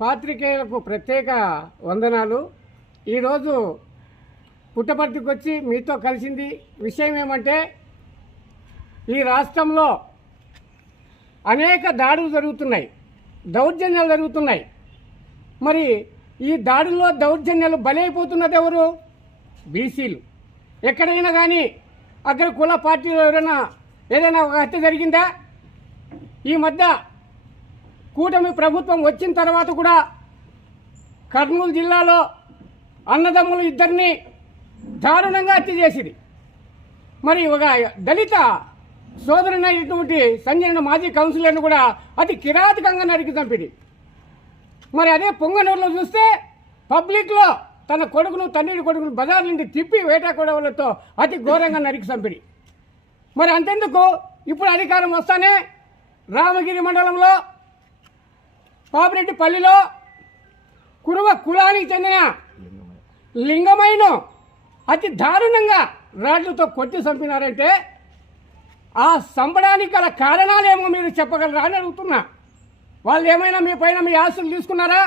పాత్రికేయులకు ప్రత్యేక వందనాలు. ఈరోజు పుట్టపర్తికి వచ్చి మీతో కలిసింది విషయం ఏమంటే, ఈ రాష్ట్రంలో అనేక దాడులు జరుగుతున్నాయి, దౌర్జన్యాలు జరుగుతున్నాయి. మరి ఈ దాడుల్లో దౌర్జన్యాలు బలైపోతున్నది ఎవరు? బీసీలు. ఎక్కడైనా కానీ అగ్ర కుల పార్టీలో ఏదైనా ఒక హత్య జరిగిందా? ఈ మధ్య కూటమి ప్రభుత్వం వచ్చిన తర్వాత కూడా కర్నూలు జిల్లాలో అన్నదమ్ములు ఇద్దరిని దారుణంగా హత్య చేసింది. మరి ఒక దళిత సోదరునైనటువంటి సంజయ్ మాజీ కౌన్సిలర్ను కూడా అతి కిరాతకంగా నరికి చంపింది. మరి అదే పొంగనూరులో చూస్తే పబ్లిక్లో తన కొడుకును తండ్రి కొడుకును బజార్ నుండి తిప్పి వేటాకొడవలతో అతి ఘోరంగా నరికి చంపింది. మరి అంతెందుకు, ఇప్పుడు అధికారం వస్తానే రామగిరి మండలంలో పాపిరెడ్డిపల్లిలో కురువ కులానికి చెందిన లింగమైన అతి దారుణంగా రాడ్లతో కొట్టి చంపినారంటే ఆ చంపడానికి గల కారణాలేమో మీరు చెప్పగలరా అని అడుగుతున్నా. వాళ్ళు ఏమైనా మీ పైన మీ ఆస్తులు తీసుకున్నారా?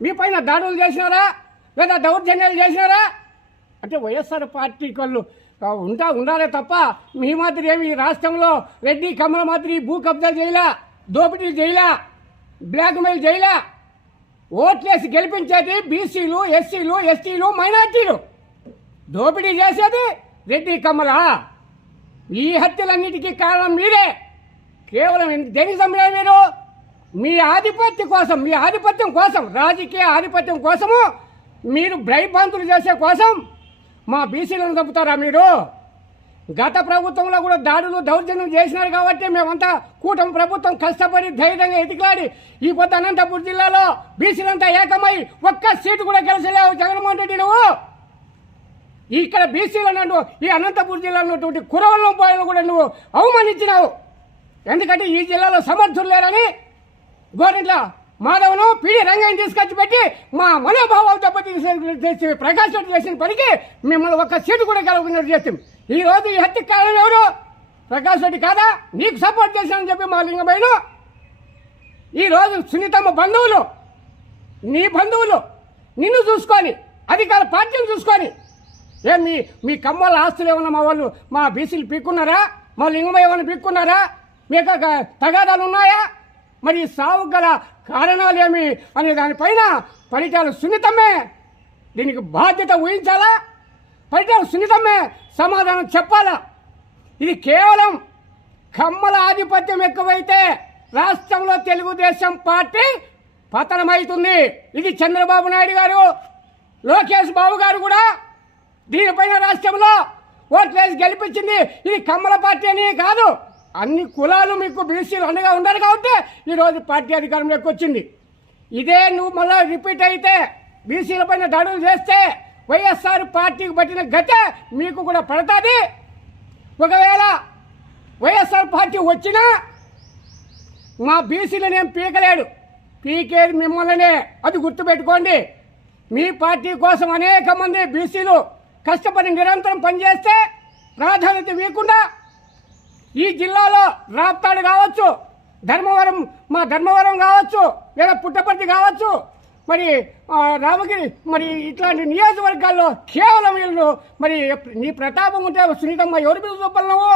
మీ పైన దాడులు చేసినారా? లేదా దౌర్జన్యాలు చేసినారా? అంటే వైఎస్ఆర్ పార్టీ వాళ్ళు ఉండాలే తప్ప మీ మాదిరి ఏమి ఈ రాష్ట్రంలో రెడ్డి కమల మాదిరి భూ కబ్జా చేయలా, దోపిడీలు చేయలా, బ్లాక్మెయిల్ చేయలా. ఓట్లేసి గెలిపించేది బీసీలు, ఎస్సీలు, ఎస్టీలు, మైనార్టీలు. దోపిడీ చేసేది రెడ్డి కమల. ఈ హత్యలన్నిటికీ కారణం మీరే. కేవలం దేనికి చంపినారు మీరు? మీ ఆధిపత్యం కోసం, రాజకీయ ఆధిపత్యం కోసము మీరు భయభ్రాంతులు చేసే కోసం మా బీసీలను చంపుతారా మీరు? గత ప్రభుత్వంలో కూడా దాడులు దౌర్జన్యం చేసినారు కాబట్టి మేమంతా కూటమి ప్రభుత్వం కష్టపడి ధైర్యంగా ఎదికలాడి ఈ పొద్దు అనంతపురం జిల్లాలో బీసీలంతా ఏకమై ఒక్క సీటు కూడా గెలిచలేవు జగన్మోహన్ రెడ్డి. నువ్వు ఇక్కడ బీసీలను ఈ అనంతపురం జిల్లాలో ఉన్నటువంటి కురవలం పోయిన కూడా నువ్వు అవమానించినావు. ఎందుకంటే ఈ జిల్లాలో సమర్థులు లేరని గోరెంట్ల మాధవను పీడి రంగయ్యని తీసుకొచ్చి పెట్టి మా మనోభావాలు దెబ్బతీసి ప్రకాష్ రెడ్డి చేసిన పనికి మిమ్మల్ని ఒక్క సీటు కూడా గెలవకున్నట్టు చేస్తాం. ఈ రోజు ఈ హత్యకు కారణం ఎవరు? ప్రకాష్ రెడ్డి కాదా? నీకు సపోర్ట్ చేశానని చెప్పి మా లింగబైలు ఈరోజు సునీతమ్మ బంధువులు, నీ బంధువులు నిన్ను చూసుకొని అధికార పార్టీని చూసుకొని మీ కమ్మల ఆస్తులు ఏమన్నా మా వాళ్ళు మా బీసీలు పీక్కున్నారా? మా లింగమయ్య ఏమైనా పీక్కున్నారా? మీకు తగాదాలు ఉన్నాయా? మరి సాగు గల కారణాలు ఏమి అనే దానిపైన పరిటాల సున్నితమే దీనికి బాధ్యత ఊహించాలా? పరిటాల సున్నితమే సమాధానం చెప్పాలా? ఇది కేవలం కమ్మల ఆధిపత్యం ఎక్కువైతే రాష్ట్రంలో తెలుగుదేశం పార్టీ పతనమవుతుంది. ఇది చంద్రబాబు నాయుడు గారు, లోకేష్ బాబు గారు కూడా దీనిపైన రాష్ట్రంలో ఓట్లేసి గెలిపించింది. ఇది కమ్మల పార్టీ అని కాదు, అన్ని కులాలు మీకు బీసీలు అండగా ఉండాలి కాబట్టి ఈరోజు పార్టీ అధికారంలోకి వచ్చింది. ఇదే నువ్వు మళ్ళీ రిపీట్ అయితే బీసీల పైన దాడులు చేస్తే వైఎస్ఆర్ పార్టీకి పట్టిన గతే మీకు కూడా పడుతుంది. ఒకవేళ వైఎస్ఆర్ పార్టీ వచ్చినా మా బీసీలను ఏం పీకలేడు, పీకేది మిమ్మల్నే. అది గుర్తుపెట్టుకోండి. మీ పార్టీ కోసం అనేక మంది బీసీలు కష్టపడి నిరంతరం పనిచేస్తే ప్రాధాన్యత ఇవ్వకుండా ఈ జిల్లాలో రాప్తాడు కావచ్చు, ధర్మవరం కావచ్చు, లేదా పుట్టపర్తి కావచ్చు, మరి రామగిరి, మరి ఇట్లాంటి నియోజకవర్గాల్లో కేవలం వీళ్ళు మరి నీ ప్రతాపం ఉంటే సునీతమ్మ ఎవరి మీద చూపాలి? నువ్వు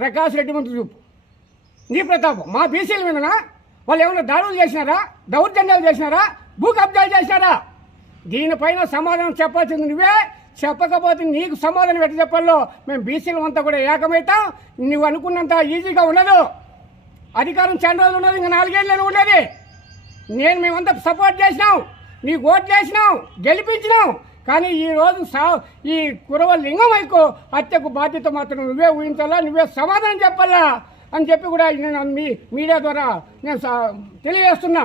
ప్రకాష్ రెడ్డి ముందు చూపు నీ ప్రతాపం. మా బీసీల మీదనా? వాళ్ళు ఏమైనా దాడులు చేసినారా? దౌర్జన్యాలు చేసినారా? భూ కబ్జాలు చేసినారా? దీనిపైన సమాధానం చెప్పాల్సింది నువ్వే. చెప్పకపోతే నీకు సమాధానం ఎట్లా చెప్పాలో? మేము బీసీలు అంతా కూడా ఏకమవుతాం. నువ్వు అనుకున్నంత ఈజీగా ఉండదు. అధికారం చాలా రోజులు ఉన్నది, ఇంకా 4 ఏళ్ళు ఉండేది. మేమంతా సపోర్ట్ చేసినాం, నీకు ఓట్లు వేసినాం, గెలిపించినాం. కానీ ఈరోజు ఈ కురవ లింగమైకు హత్యకు బాధ్యత మాత్రం నువ్వే ఊహించాలా, నువ్వే సమాధానం చెప్పాలా అని చెప్పి కూడా నేను మీడియా ద్వారా నేను తెలియజేస్తున్నా.